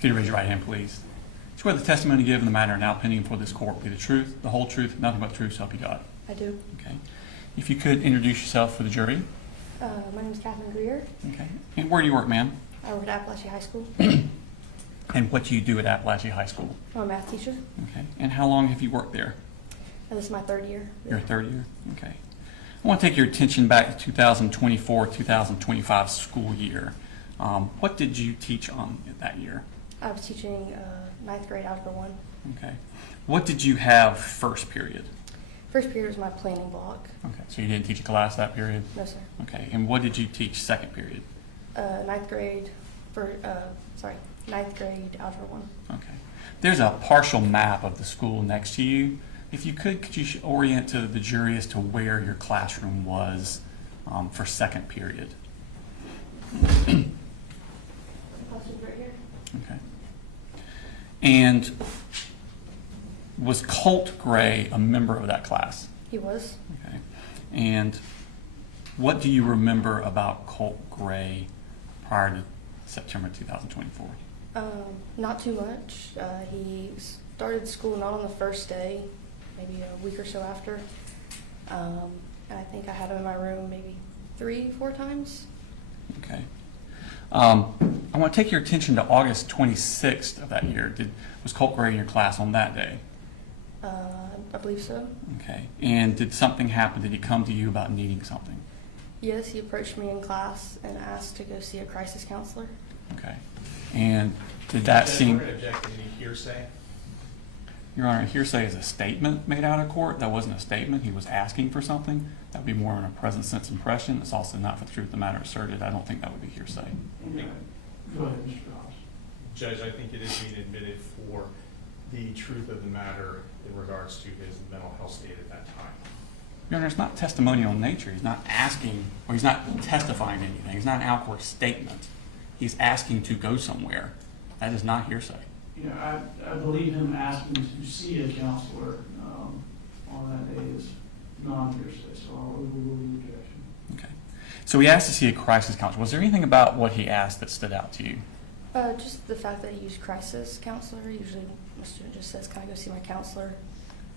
Could you raise your right hand, please? Swear the testimony given in the matter now pending before this court be the truth, the whole truth, nothing but the truth, so help you God. I do. Okay. If you could introduce yourself for the jury. My name is Katherine Greer. Okay. And where do you work, ma'am? I work at Apalachee High School. And what do you do at Apalachee High School? I'm a math teacher. Okay. And how long have you worked there? This is my third year. Your third year? Okay. I want to take your attention back to 2024-2025 school year. What did you teach on that year? I was teaching 9th grade Algebra 1. Okay. What did you have first period? First period was my planning block. Okay. So you didn't teach a class that period? No, sir. Okay. And what did you teach second period? 9th grade, 9th grade Algebra 1. Okay. There's a partial map of the school next to you. If you could you orient to the jury as to where your classroom was for second period? Classroom's right here. Okay. And was Colt Gray a member of that class? He was. Okay. And what do you remember about Colt Gray prior to September 2024? Not too much. He started school not on the first day, maybe a week or so after. And I think I had him in my room maybe 3-4 times. Okay. I want to take your attention to August 26th of that year. Was Colt Gray in your class on that day? I believe so. Okay. And did something happen? Did he come to you about needing something? Yes, he approached me in class and asked to go see a crisis counselor. Okay. And did that seem... We're going to object to any hearsay. Your Honor, hearsay is a statement made out of court. That wasn't a statement. He was asking for something. That would be more in a present sense impression. It's also not for the truth of the matter asserted. I don't think that would be hearsay. Okay. Go ahead, Mr. Ross. Judge, I think it is being admitted for the truth of the matter in regards to his mental health state at that time. Your Honor, it's not testimonial in nature. He's not asking, or he's not testifying anything. It's not an out-court statement. He's asking to go somewhere. That is not hearsay. Yeah, I believe him asking to see a counselor on that day is non-hearsay, so I'll overrule the objection. Okay. So he asked to see a crisis counselor. Was there anything about what he asked that stood out to you? Just the fact that he used crisis counselor. Usually my student just says, "Can I go see my counselor?"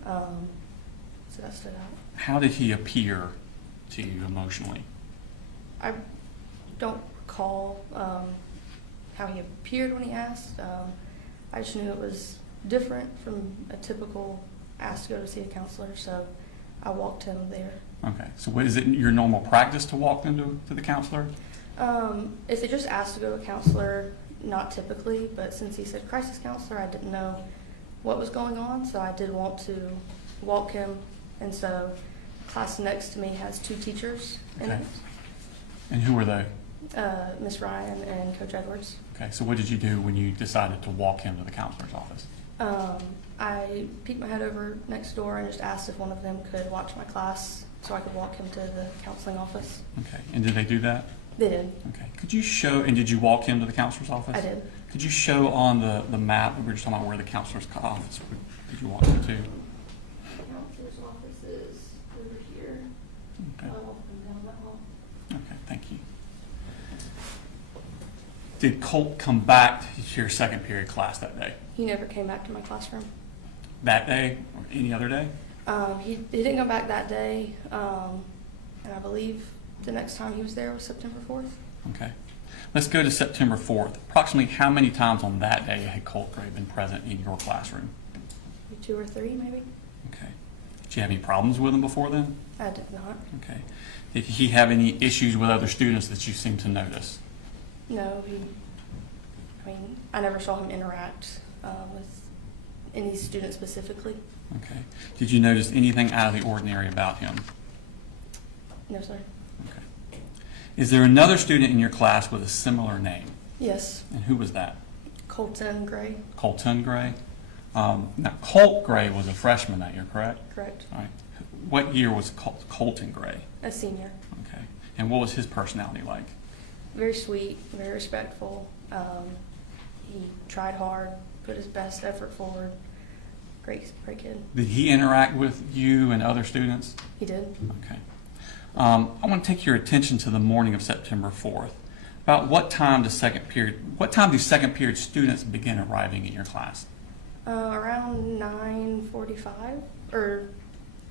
So that stood out. How did he appear to you emotionally? I don't recall how he appeared when he asked. I just knew it was different from a typical ask to go to see a counselor, so I walked him there. Okay. So is it your normal practice to walk them to the counselor? If they just asked to go to a counselor, not typically, but since he said crisis counselor, I didn't know what was going on, so I did want to walk him. And so the class next to me has 2 teachers in Okay. it, And who were they? Miss Ryan and Coach Edwards. Okay. So what did you do when you decided to walk him to the counselor's office? I peeked my head over next door and just asked if one of them could watch my class so I could walk him to the counseling office. Okay. And did they do that? They did. Okay. Could you show, and did you walk him to the counselor's office? I did. Could you show on the map, we were just talking about where the counselor's office, did you walk him to? The counselor's office is over here. Okay. I walked them down that hall. Okay, thank you. Did Colt come back to your second period class that day? He never came back to my classroom. That day or any other day? He didn't come back that day, and I believe the next time he was there was September 4th. Okay. Let's go to September 4th. Approximately how many times on that day had Colt Gray been present in your classroom? Maybe 2 or 3, maybe. Okay. Did you have any problems with him before then? I did not. Okay. Did he have any issues with other students that you seem to notice? No, I never saw him interact with any student specifically. Okay. Did you notice anything out of the ordinary about him? No, sir. Okay. Is there another student in your class with a similar name? Yes, And who was that? Colton Gray. Colton Gray? Now, Colt Gray was a freshman that year, correct? Correct. All right. What year was Colton Gray? A senior. Okay. And what was his personality like? Very sweet, very respectful. He tried hard, put his best effort forward. Great kid. Did he interact with you and other students? He did. Okay. I want to take your attention to the morning of September 4th. About what time do second period students begin arriving in your class? Around 9:45, or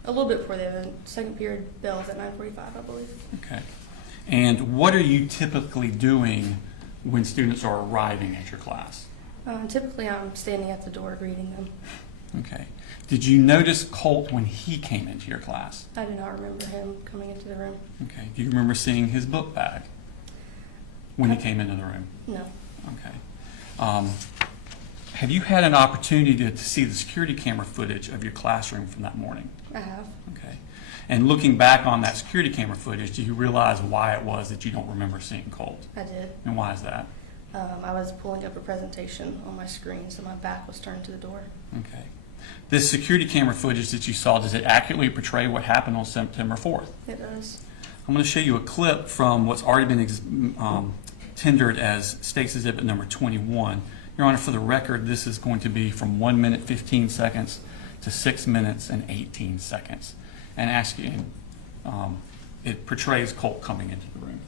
a little bit before the event. Second period bell is at 9:45, I believe. Okay. And what are you typically doing when students are arriving at your class? Typically, I'm standing at the door greeting them. Okay. Did you notice Colt when he came into your class? I do not remember him coming into the room. Okay. Do you remember seeing his book bag when he came into the room? No. Okay. Have you had an opportunity to see the security camera footage of your classroom from that morning? I have. Okay. And looking back on that security camera footage, do you realize why it was that you don't remember seeing Colt? I did. And why is that? I was pulling up a presentation on my screen, so my back was turned to the door. Okay. This security camera footage that you saw, does it accurately portray what happened on September 4th? It does. I'm going to show you a clip from what's already been tendered as State's Exhibit number 21. Your Honor, for the record, this is going to be from 1 minute 15 seconds to 6 minutes and 18 seconds. And asking, it portrays Colt coming into the room.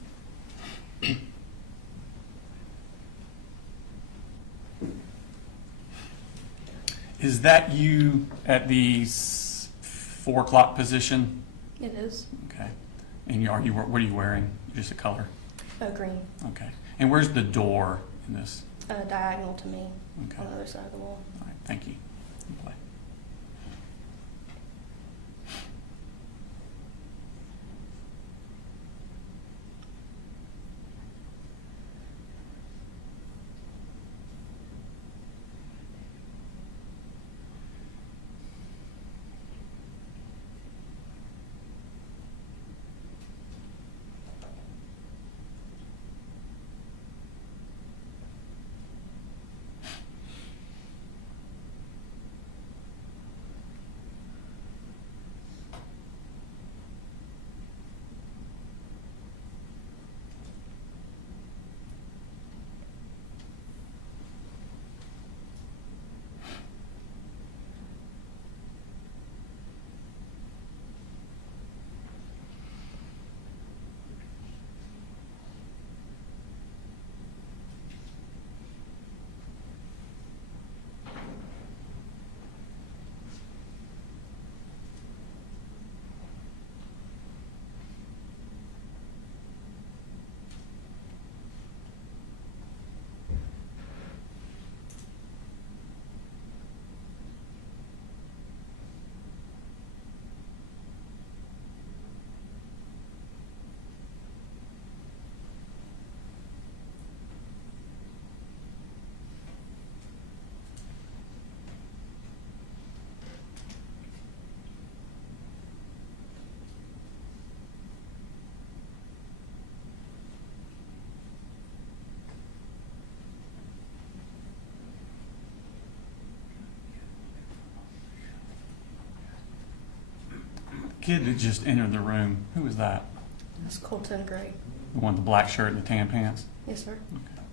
Is that you at the 4 o'clock position? It is. Okay. And what are you wearing? Just a color? Green. Okay. And where's the door in this? Diagonal to me Okay. on the other side of the wall. All right. Thank you. You play. Kid that just entered the room, who was that? That's Colton Gray. The one with the black shirt and the tan pants? Yes, sir. Okay.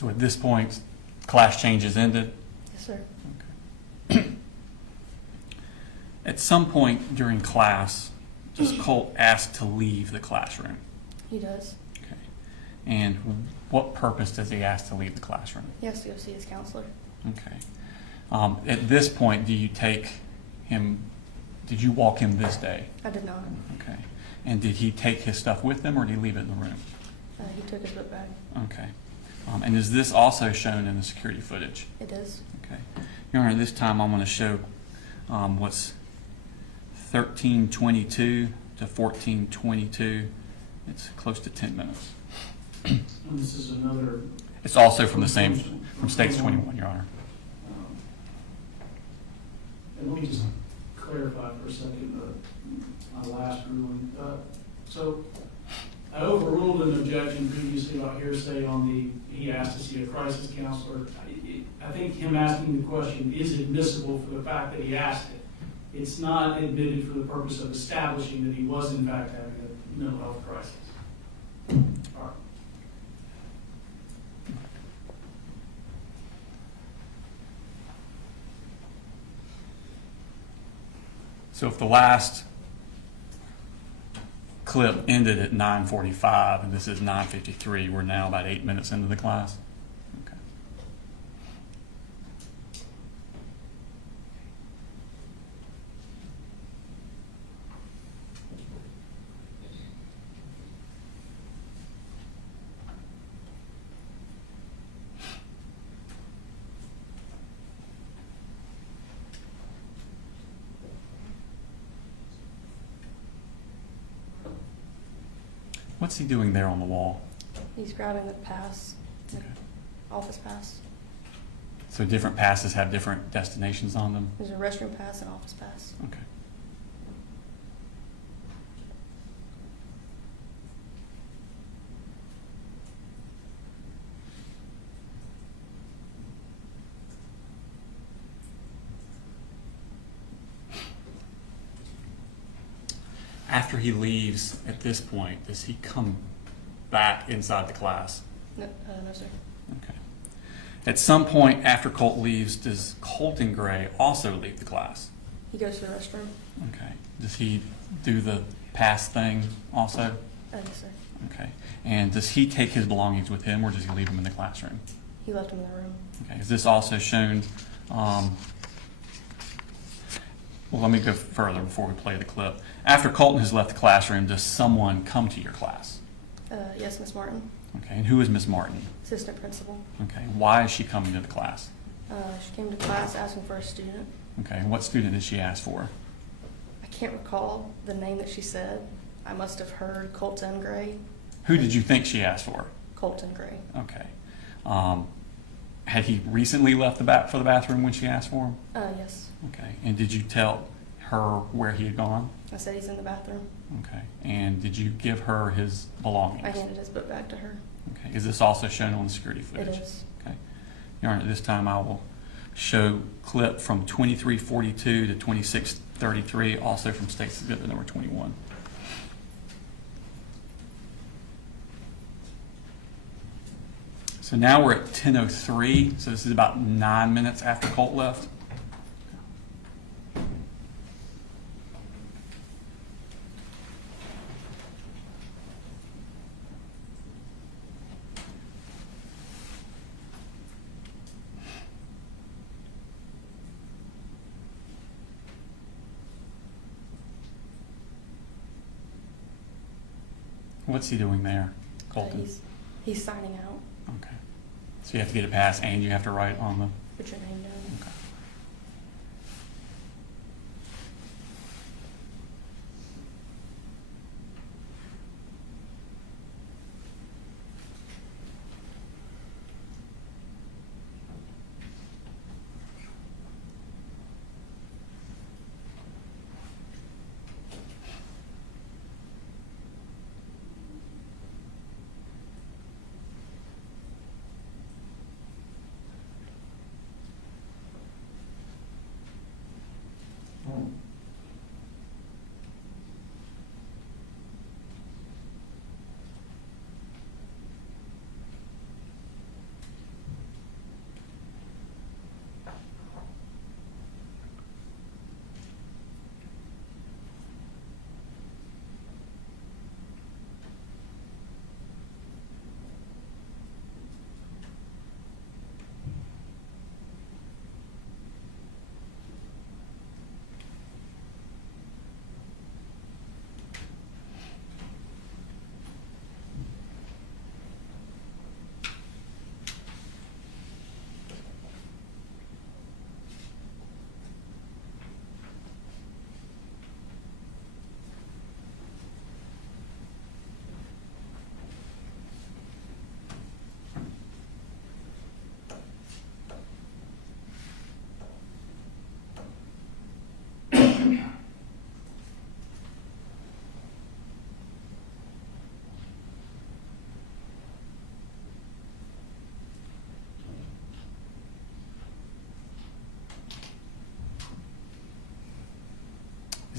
So at this point, class change is ended. Yes, sir. At some point during class, does Colt ask to leave the classroom? He does. Okay. And what purpose does he ask to leave the classroom? He has to go see his counselor. Okay. At this point, did you walk him this day? I did not. Okay. And did he take his stuff with him or did he leave it in the room? He took his book bag. Okay. And is this also shown in the security footage? It is. Okay. Your Honor, this time I'm going to show what's 13:22 to 14:22. It's close to 10 minutes. And this is another. It's also from the same, from States 21, Your Honor. And let me just clarify for a second my last ruling. So I overruled an objection previously about hearsay on he asked to see a crisis counselor. I think him asking the question is admissible for the fact that he asked it. It's not admitted for the purpose of establishing that he was in fact having a mental health crisis. All right. So if the last clip ended at 9:45 and this is 9:53, we're now about 8 minutes into the class? Okay. What's he doing there on the wall? He's grabbing the pass, the Okay. office pass. So different passes have different destinations on them? There's a restroom pass and office pass. Okay. After he leaves at this point, does he come back inside the class? No, no, sir. Okay. At some point after Colt leaves, does Colton Gray also leave the class? He goes to the restroom. Okay. Does he do the pass thing also? Yes, sir. Okay. And does he take his belongings with him or does he leave them in the classroom? He left him in the room. Okay. Is this also shown? Well, let me go further before we play the clip. After Colton has left the classroom, does someone come to your class? Yes, Miss Martin, Okay. And who is Miss Martin? assistant principal. Okay. Why is she coming to the class? She came to class asking for a student. Okay. And what student did she ask for? I can't recall the name that she said. I must have heard Colton Gray. Who did you think she asked for? Colton Gray. Okay. Had he recently left for the bathroom when she asked for him? Yes. Okay. And did you tell her where he had gone? I said he's in the bathroom. Okay. And did you give her his belongings? I handed his book bag to her. Okay. Is this also shown on the security It footage? is. Okay. Your Honor, this time I will show clip from 23:42 to 26:33, also from State's Exhibit number 21. So now we're at 10:03, so this is about 9 minutes after Colt left. What's he doing there, Colton? He's signing out. Okay. So you have to get a pass and you have to write on the... Put your name down. Okay.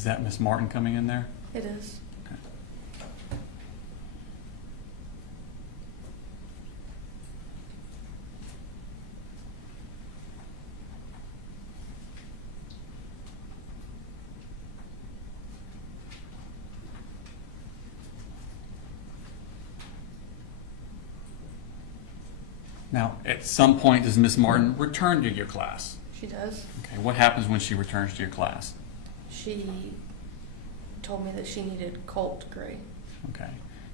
Is that Miss Martin coming in there? It is. Okay. Now, at some point, does Miss Martin return to your class? She does. Okay, what happens when she returns to your class? She told me that she needed Colt Gray. Okay,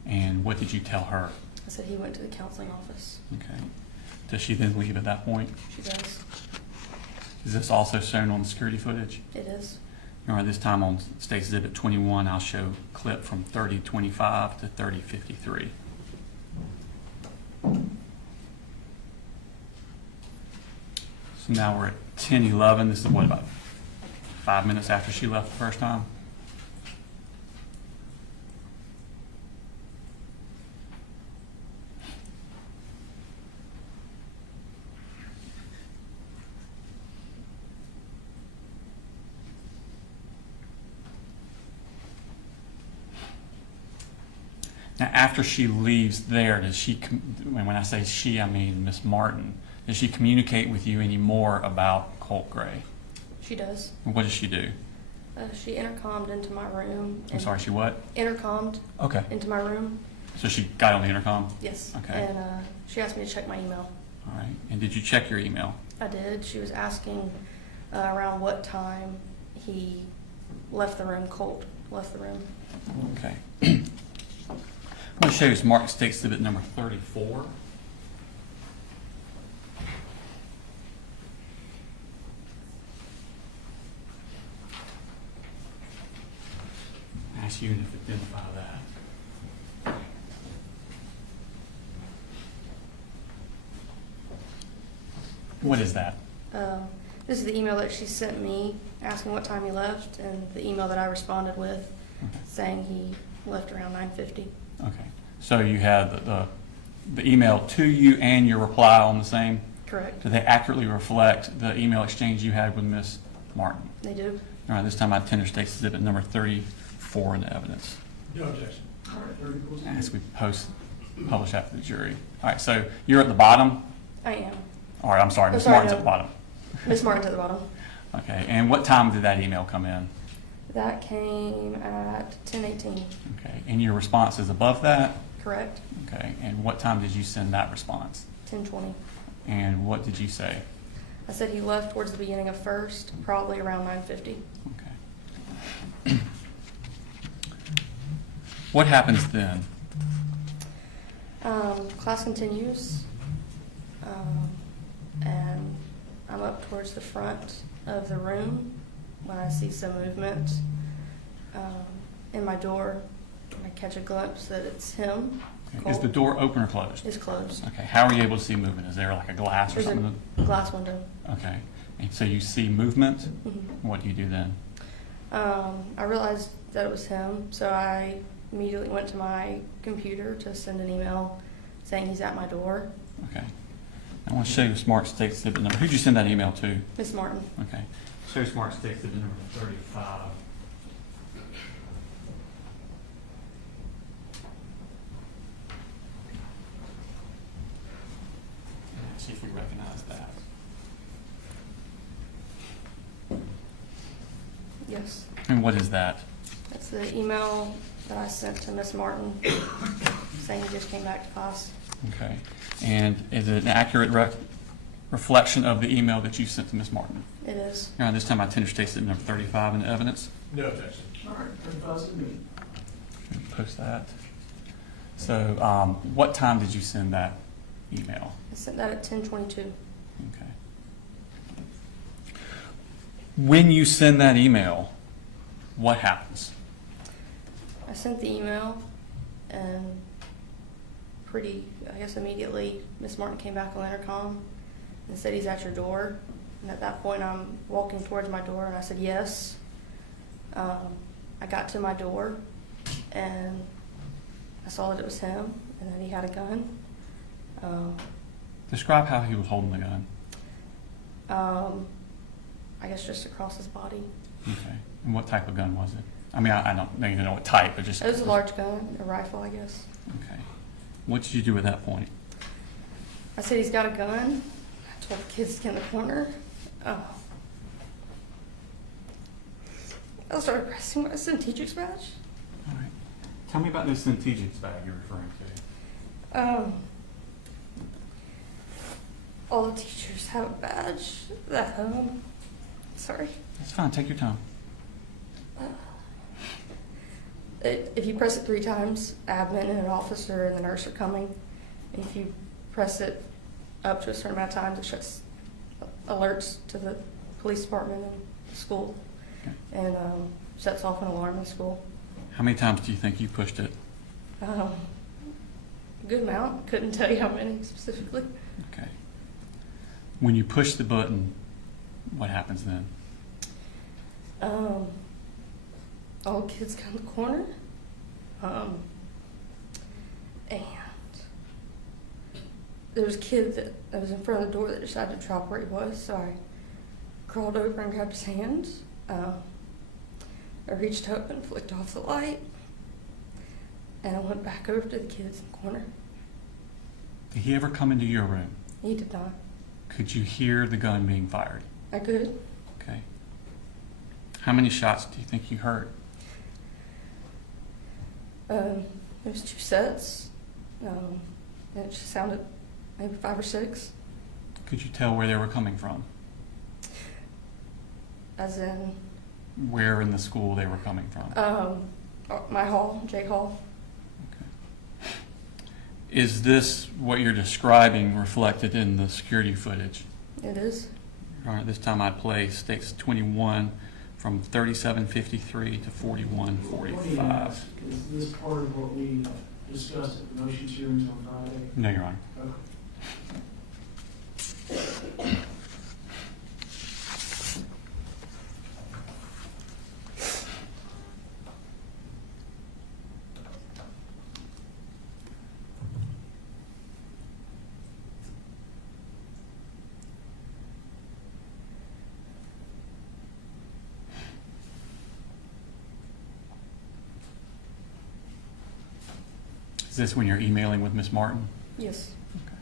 and what did you tell her? I said he went to the counseling office. Okay, does she then leave at that point? She does. Is this also shown on the security footage? It is. All right, this time on State's Exhibit 21, I'll show a clip from 30:25 to 30:53. So now we're at 10:11. This is what, about 5 minutes after she left the first time? Now, after she leaves there, does she, when I say she, I mean Miss Martin, does she communicate with you any more about Colt Gray? She does. And what does she do? She intercomed into my room. I'm sorry, she what? Intercomed Okay. into my room. So she got on the intercom? Yes. Okay. And she asked me to check my email. All right. And did you check your email? I did. She was asking around what time he left the room. Colt left the room. Okay. I'm going to show you Smart State Exhibit number 34. Ask you to identify that. What is that? This is the email that she sent me asking what time he left, and the email that I responded with Okay. saying he left around 9:50. Okay. So you had the email to you and your reply on the same? Correct. Do they accurately reflect the email exchange you had with Miss Martin? They do. All right, this time I tender State's Exhibit number 34 in the evidence. No objection. All right, 34 seconds. As we publish after the jury. All right, so you're at the bottom? I am. All right, I'm sorry, Oh, Miss sorry, Martin's no. at the bottom. Miss Martin's at the bottom. Okay, and what time did that email come in? That came at 10:18. Okay, and your response is above that? Correct. Okay, and what time did you send that response? 10:20. And what did you say? I said he left towards the beginning of first, probably around 9:50. Okay. What happens then? Class continues, and I'm up towards the front of the room when I see some movement in my door. I catch a glimpse that it's him. Okay, is the door open or closed? It's closed. Okay, how are you able to see movement? Is there like a glass or There's something? a glass window. Okay, and so you see movement? Mhm. What do you do then? I realized that it was him, so I immediately went to my computer to send an email saying he's at my door. Okay. I want to show you Smart State Exhibit number. Who'd you send that email to? Miss Martin. Okay. Show Smart State Exhibit number 35. Let's see if we recognize that. Yes. And what is that? That's the email that I sent to Miss Martin saying he just came back to class. Okay. And is it an accurate reflection of the email that you sent to Miss Martin? It is. Now, this time I tender State Exhibit number 35 in the evidence. No objection. All right, 35 seconds. Post that. So, what time did you send that email? I sent that at 10:22. Okay. When you send that email, what happens? I sent the email, and I guess immediately, Miss Martin came back on the intercom and said he's at your door. And at that point, I'm walking towards my door, and I said yes. I got to my door, and I saw that it was him, and that he had a gun. Describe how he was holding the gun. I guess just across his body. Okay. And what type of gun was it? I mean, I don't even know what type, but just. It was a large gun, a rifle, I guess. Okay. What did you do at that point? I said, he's got a gun. I told the kids to get in the corner. I started pressing my Centegix badge. All right. Tell me about this Centegix bag you're referring to. All the teachers have a badge that, sorry. That's fine. Take your time. If you press it 3 times, admin and an officer and the nurse are coming. And if you press it up to a certain amount of times, it shuts alerts to the police department and the school, Okay. and sets off an alarm in school. How many times do you think you pushed it? Good amount. Couldn't tell you how many specifically. Okay. When you push the button, what happens then? All the kids come in the corner, and there was a kid that was in front of the door that decided to drop where he was, so I crawled over and grabbed his hand. I reached up and flicked off the light, and I went back over to the kids in the corner. Did he ever come into your room? He did not. Could you hear the gun being fired? I could. Okay. How many shots do you think you heard? There was 2 sets, and it just sounded maybe 5 or 6. Could you tell where they were coming from? As in, Where in the school they were coming from? my hall, J Hall. Okay. Is this what you're describing reflected in the security footage? It is. Your Honor, this time I play States 21 from 37:53 to 41:45. Let me ask, is this part of what we discussed at the motions hearings on Friday? No, Your Honor. Okay. Is this when you're emailing with Miss Martin? Yes. Okay.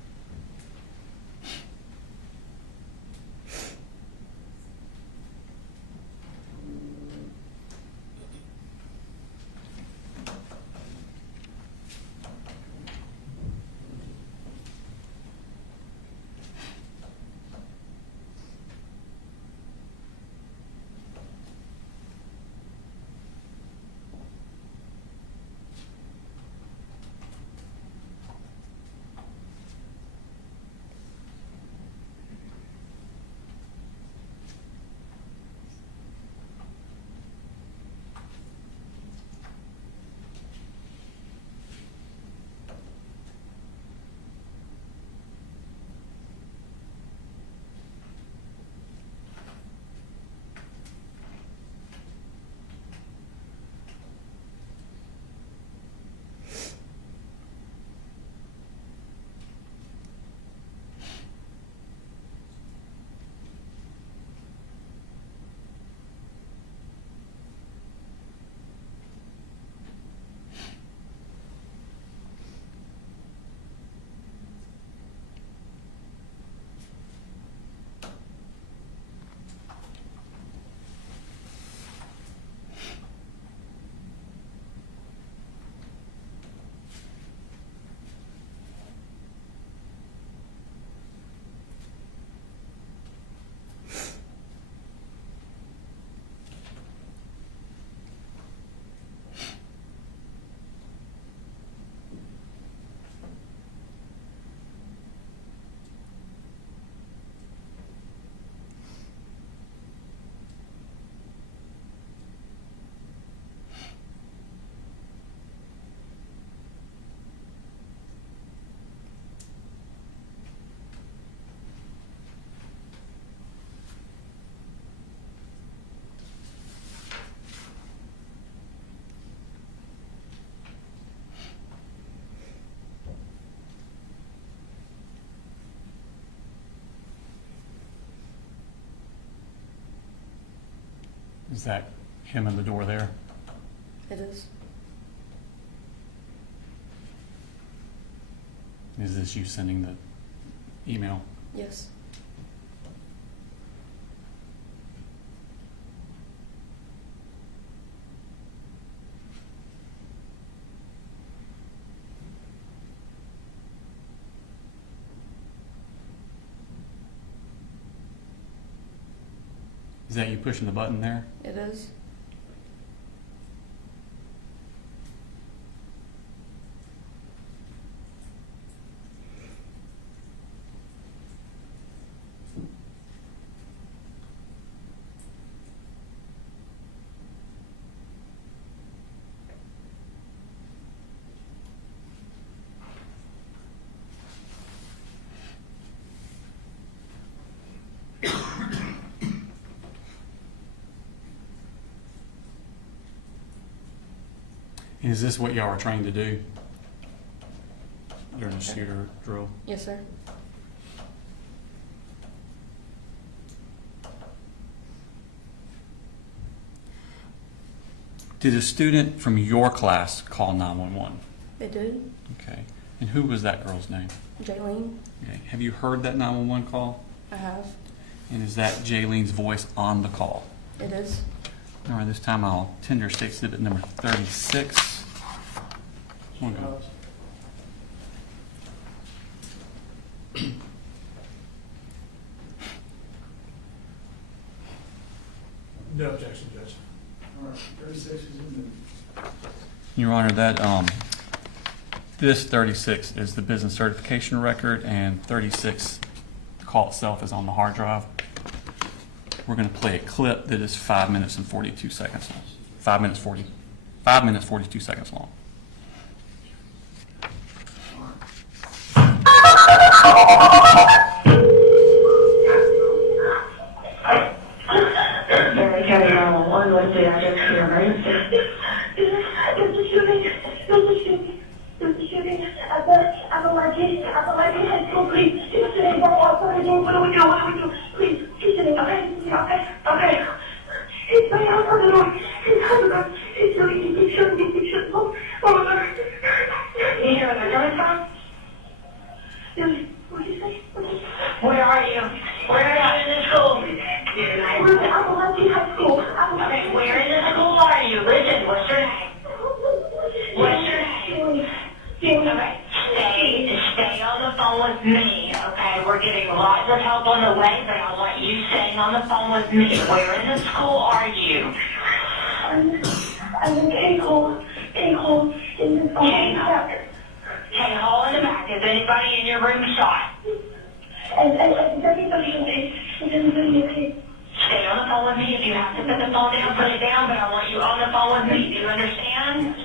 Is that Him in the door there. It is. Is this you sending the email? Yes. Is that you pushing the button there? It is. Is this what y'all are trained to do during a shooter drill? Yes, sir. Did a student from your class call 911? It did. Okay. And who was that girl's name? Jaylene, Okay. Have you heard that 911 call? I have. And is that Jaylene's voice on the call? It is. All right, this time I'll tender state exhibit number 36. I'm gonna go. No objection, Judge. All right, 36 is admitted. Your Honor, that this 36 is the business certification record, and 36, the call itself, is on the hard drive. We're going to play a clip that is 5 minutes and 42 seconds long. 5 minutes 42 seconds long. Mary County 911, what's the address to your emergency? There's a shooting. There's a shooting at the Apalachee High School. Please, he's sitting right outside the door. What do we do? Please, he's sitting. Okay. He's right outside the door. He's shooting. Oh my God. You hear where they're coming from? What did you say? Where are you? Where are you in the school? We're at Apalachee High School. Okay, where in the school are you? Listen, what's your name? What's your name? Okay, stay on the phone with me, okay? We're getting lots of help on the way, but I want you staying on the phone with me. Where in the school are you? I'm in K-Hole in the back. K-Hole in the back. Is anybody in your room shot? And everybody's okay. Okay. Stay on the phone with me. If you have to put the phone down, put it down, but I want you on the phone with me. Do you understand?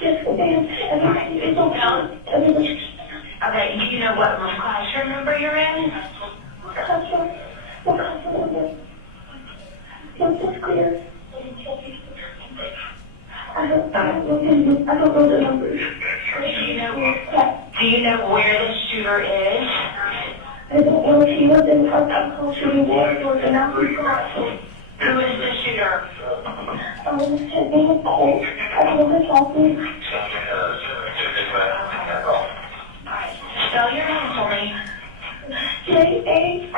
Yes, ma'am. It's okay. Okay, do you know what classroom number you're in? Classroom number. Yes, it's clear. I don't know the numbers. Do you know where the shooter is? I don't know if he was in our shooting day or the numbers. Who is the shooter? His name is Colt. I don't know his last name. Alright, spell your name for me. J-A-R-Y-N.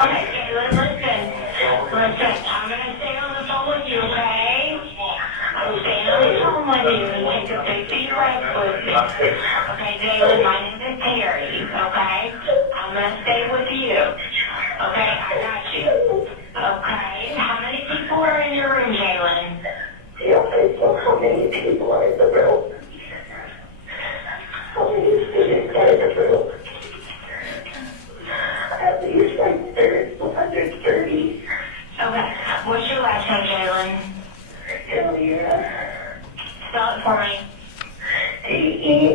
Okay, listen. I'm gonna stay on the phone with you, okay? I'm staying on the phone with you and take a big deep breath with me. Okay, Jalen, my name is Terry, okay? I'm gonna stay with you. Okay, I got you. Okay, how many people are in your room, Jalen? How many people are in the room? How many students are in the room? At least like 130. Okay, what's your last name, Jalen? Hillier. Spell it for me. Delira.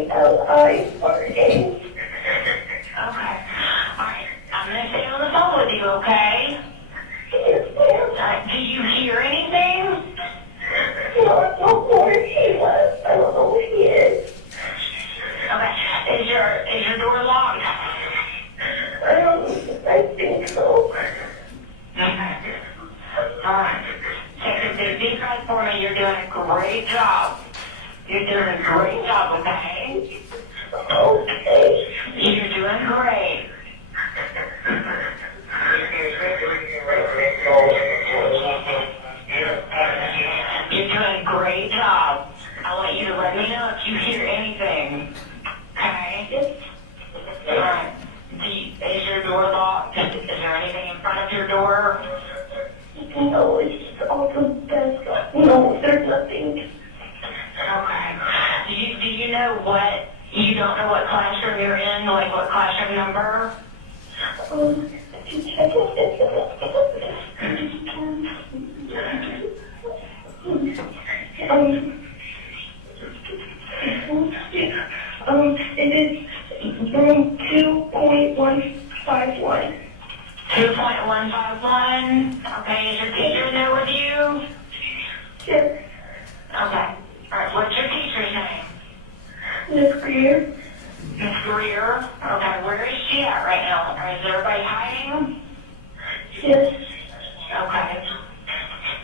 Okay. Alright, I'm gonna stay on the phone with you, okay? Yes, ma'am. Do you hear anything? No, I don't know where he was. I don't know where he is. Okay, is your door locked? I think so. Okay. okay? Okay. You're doing great. You're doing a great job. I want you to let me know if you hear anything, okay? Alright. Is your door locked? Is there anything in front of your door? No, it's just off the desk. No, there's nothing. Okay. Do you know what, you don't know what classroom you're in, like what classroom number? Just check it. It is room 2.151. 2.151. Okay, is your teacher in there with you? Yes, Okay. Alright, what's your teacher's name? Miss Greer. Miss Greer. Okay, where is she at right now? Or is everybody hiding? Yes. Okay.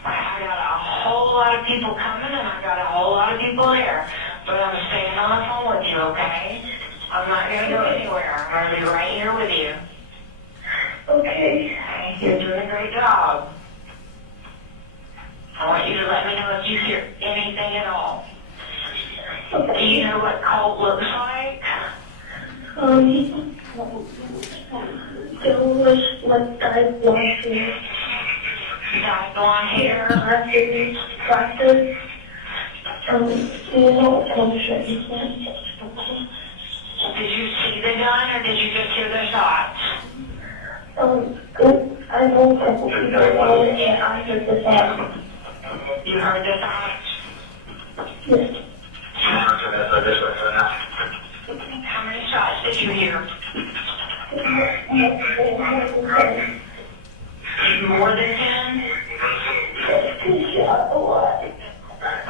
I got a whole lot of people coming and I got a whole lot of people there. But I'm staying on the phone with you, okay? I'm not going to go anywhere. I'm going to be right here with you. Okay. You're doing a great job. I want you to let me know if you hear anything at all. Do you know what Colt looks like? There was like dyed blonde hair. Dyed blonde hair? Glasses. You know what color shirt he's wearing? Did you see the gun or did you just hear the shots? I know a couple people and I heard the sound. You heard the shots? Yes. How many shots did you hear? More than 10?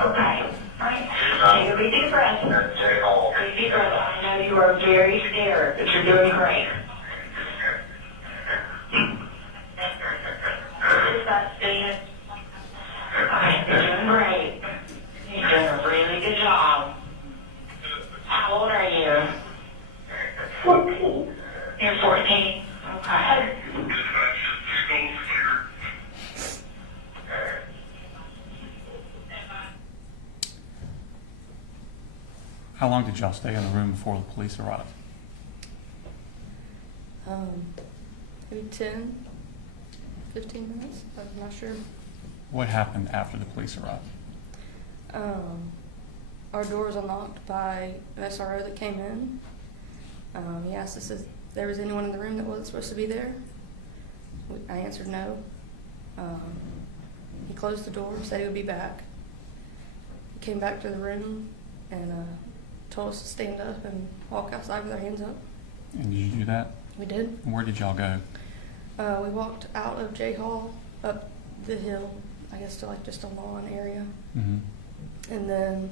Okay. Alright. Take a big deep breath. Big deep breath. I know you are very scared, but you're doing great. Just that stand. Alright, you're doing great. You're doing a really good job. How old are you? 14. You're 14. Okay. How long did y'all stay in the room before the police arrived? Maybe 10, 15 minutes. I'm not sure. What happened after the police arrived? Our door was unlocked by an SRO that came in. He asked us if there was anyone in the room that wasn't supposed to be there. I answered no. He closed the door, said he would be back. He came back to the room and told us to stand up and walk outside with our hands up. And did you do that? We did. And where did y'all go? We walked out of J Hall up the hill, I guess to like just a lawn area. Mm-hmm. And then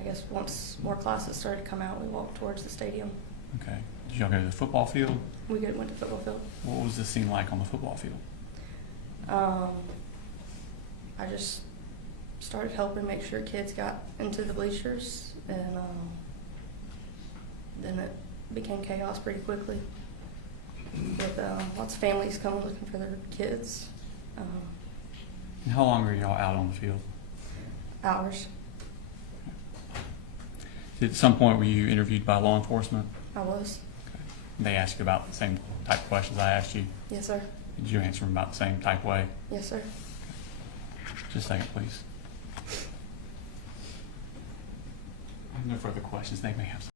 I guess once more classes started to come out, we walked towards the stadium. Okay. Did y'all go to the football field? We went to the football field. What was the scene like on the football field? I just started helping make sure kids got into the bleachers, and then it became chaos pretty quickly with lots of families coming looking for their kids. And how long were y'all out on the field? Hours. At some point were you interviewed by law enforcement? I was. Okay. They asked you about the same type of questions I asked you? Yes, sir. Did you answer them about the same type way? Yes, sir. Just a second, please. I have no further questions. They may have some.